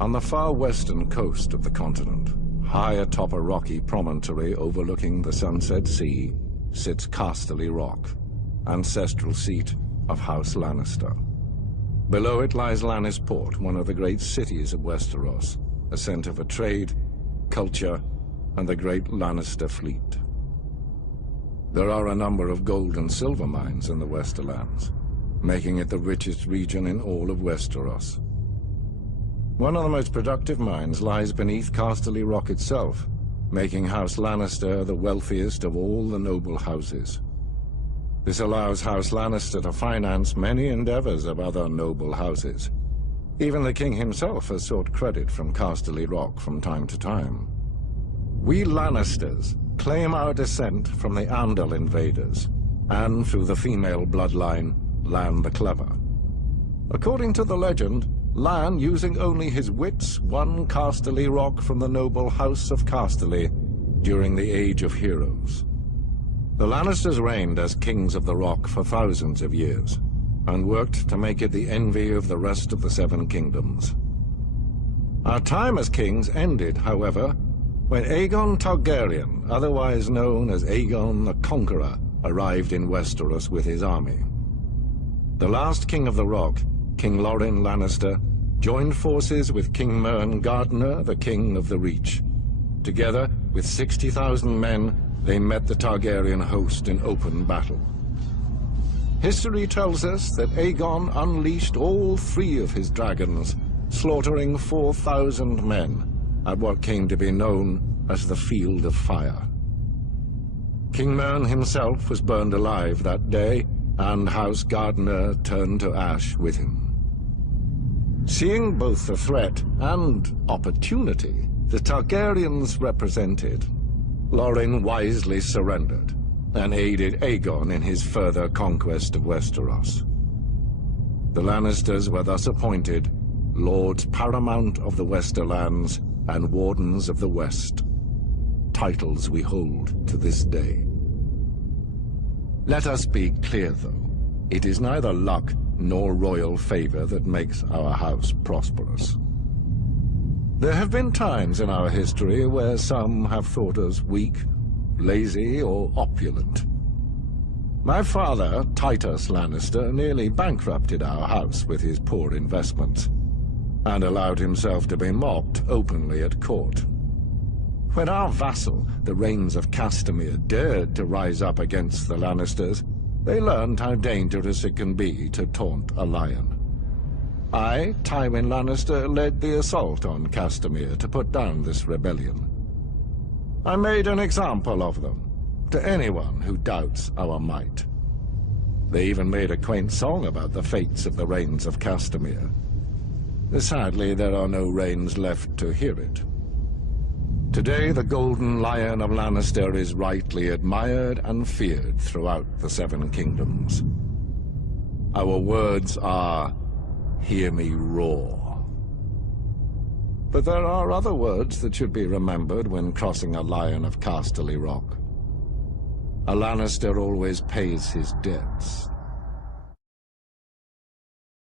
On the far western coast of the continent, high atop a rocky promontory overlooking the Sunset Sea, sits Casterly Rock, ancestral seat of House Lannister. Below it lies Lannisport, one of the great cities of Westeros, a center for trade, culture, and the great Lannister fleet. There are a number of gold and silver mines in the Westerlands, making it the richest region in all of Westeros. One of the most productive mines lies beneath Casterly Rock itself, making House Lannister the wealthiest of all the noble houses. This allows House Lannister to finance many endeavors of other noble houses. Even the king himself has sought credit from Casterly Rock from time to time. We Lannisters claim our descent from the Andal invaders, and through the female bloodline, Lann the Clever. According to the legend, Lann, using only his wits, won Casterly Rock from the noble House of Casterly during the Age of Heroes. The Lannisters reigned as kings of the Rock for thousands of years, and worked to make it the envy of the rest of the Seven Kingdoms. Our time as kings ended, however, when Aegon Targaryen, otherwise known as Aegon the Conqueror, arrived in Westeros with his army. The last king of the Rock, King Loren Lannister, joined forces with King Mern Gardener, the king of the Reach. Together, with 60,000 men, they met the Targaryen host in open battle. History tells us that Aegon unleashed all 3 of his dragons, slaughtering 4,000 men at what came to be known as the Field of Fire. King Mern himself was burned alive that day, and House Gardener turned to ash with him. Seeing both the threat and opportunity the Targaryens represented, Loren wisely surrendered and aided Aegon in his further conquest of Westeros. The Lannisters were thus appointed Lords Paramount of the Westerlands and Wardens of the West, titles we hold to this day. Let us be clear, though. It is neither luck nor royal favor that makes our house prosperous. There have been times in our history where some have thought us weak, lazy, or opulent. My father, Titus Lannister, nearly bankrupted our house with his poor investments, and allowed himself to be mocked openly at court. When our vassal, the Rains of Castamere, dared to rise up against the Lannisters, they learned how dangerous it can be to taunt a lion. I, Tywin Lannister, led the assault on Castamere to put down this rebellion. I made an example of them, to anyone who doubts our might. They even made a quaint song about the fates of the Rains of Castamere. Sadly, there are no Rains left to hear it. Today, the Golden Lion of Lannister is rightly admired and feared throughout the Seven Kingdoms. Our words are, "Hear me roar." But there are other words that should be remembered when crossing a lion of Casterly Rock. A Lannister always pays his debts.